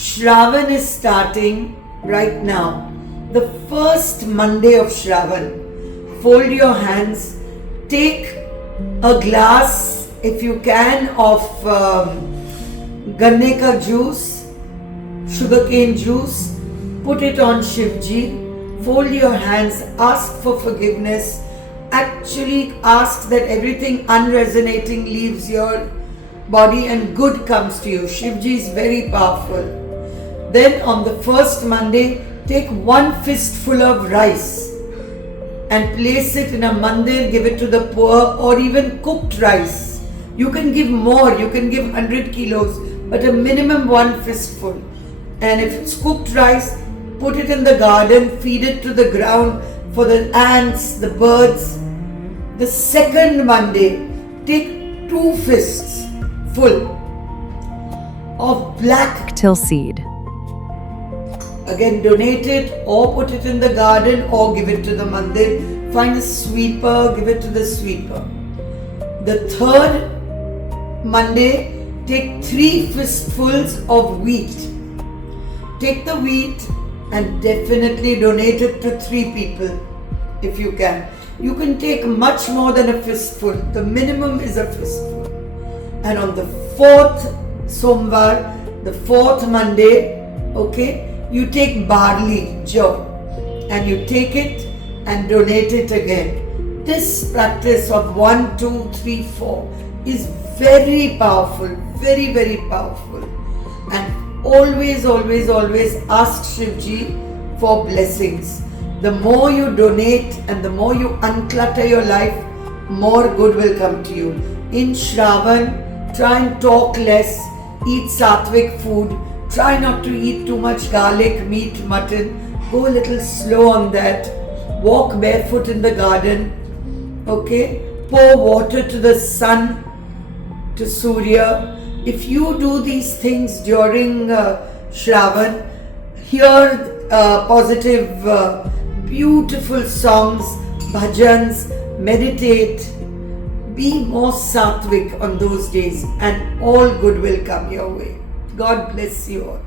Shravan is starting right now. The first Monday of Shravan. Fold your hands. Take a glass, if you can, of ganne ka juice, sugarcane juice. Put it on Shivji. Fold your hands. Ask for forgiveness. Actually ask that everything unresonating leaves your body and good comes to you. Shivji is very powerful. Then on the first Monday, take one fistful of rice and place it in a mandir, give it to the poor, or even cooked rice. You can give more, you can give 100 kilos, but a minimum one fistful. And if it's cooked rice, put it in the garden, feed it to the ground for the ants, the birds. The second Monday, take 2 fists full of black till seed. Again, donate it or put it in the garden or give it to the mandir. Find a sweeper, give it to the sweeper. The third Monday, take 3 fistfuls of wheat. Take the wheat and definitely donate it to 3 people if you can. You can take much more than a fistful. The minimum is a fistful. And on the 4th Somvar, the 4th Monday, okay, you take barley, jow, and you take it and donate it again. This practice of 1, 2, 3, 4 is very powerful, very, very powerful. And always, always, always ask Shivji for blessings. The more you donate and the more you unclutter your life, more good will come to you. In Shravan, try and talk less, eat sattvic food. Try not to eat too much garlic, meat, mutton. Go a little slow on that. Walk barefoot in the garden. Okay? Pour water to the sun, to Surya. If you do these things during Shravan, hear positive, beautiful songs, bhajans, meditate. Be more sattvic on those days and all good will come your way. God bless you all.